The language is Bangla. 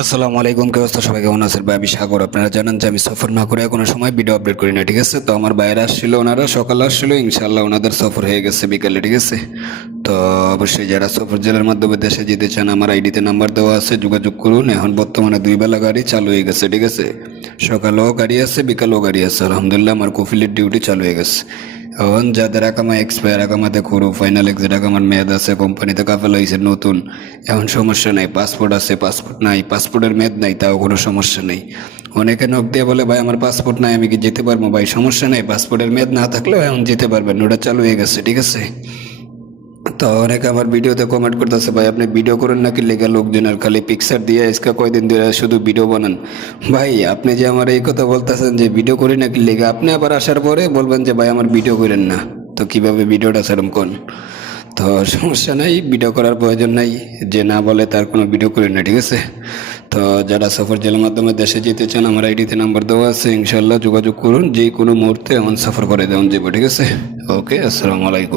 আসসালামু আলাইকুম, কি অবস্থা? সবাই কেমন আছেন? ভাই আমি সাগর। আপনারা জানেন যে আমি সফর না করে কোনো সময় ভিডিও আপলোড করি না, ঠিক আছে? তো আমার বাইরে আসছিল, ওনারা সকালে আসছিল, ইনশাল্লাহ ওনাদের সফর হয়ে গেছে বিকালে, ঠিক আছে? তো অবশ্যই যারা সফর জেলার মাধ্যমে দেশে যেতে চান, আমার আইডিতে নাম্বার দেওয়া আছে, যোগাযোগ করুন। এখন বর্তমানে দুই বেলা গাড়ি চালু হয়ে গেছে, ঠিক আছে? সকালেও গাড়ি আছে, বিকালেও গাড়ি আছে। আলহামদুলিল্লাহ আমার কফিলের ডিউটি চালু হয়ে গেছে। এখন যাদের আকামা এক্সপায়ার, আকামাতে করো ফাইনাল এক্সিট, আকামার মেয়াদ আছে, কোম্পানিতে কাফেলা হয়েছে নতুন, এখন সমস্যা নাই। পাসপোর্ট আছে, পাসপোর্ট নাই, পাসপোর্টের মেয়াদ নাই, তাও কোনো সমস্যা নেই। অনেকে নক দিয়ে বলে ভাই আমার পাসপোর্ট নাই, আমি কি যেতে পারবো? ভাই সমস্যা নেই, পাসপোর্টের মেয়াদ না থাকলেও এখন যেতে পারবেন, ওটা চালু হয়ে গেছে, ঠিক আছে? তো অনেকে আমার ভিডিওতে কমেন্ট করতেছে ভাই আপনি ভিডিও করেন নাকি লেগা লোকজনের খালি পিকচার দিয়ে আজকে কয়দিন ধরে শুধু ভিডিও বানান। ভাই আপনি যে আমার এই কথা বলতেছেন যে ভিডিও করি নাকি লেগা, আপনি আবার আসার পরে বলবেন যে ভাই আমার ভিডিও করেন না, তো কিভাবে ভিডিওটা সেরকম কোন? তো সমস্যা নাই, ভিডিও করার প্রয়োজন নাই। যে না বলে তার কোনো ভিডিও করি না, ঠিক আছে? তো যারা সফর জেলার মাধ্যমে দেশে যেতে চান, আমার আইডিতে নাম্বার দেওয়া আছে, ইনশাল্লাহ যোগাযোগ করুন। যে কোনো মুহূর্তে এমন সফর করে দেওয়া যাবে, ঠিক আছে? ওকে, আসসালামু আলাইকুম।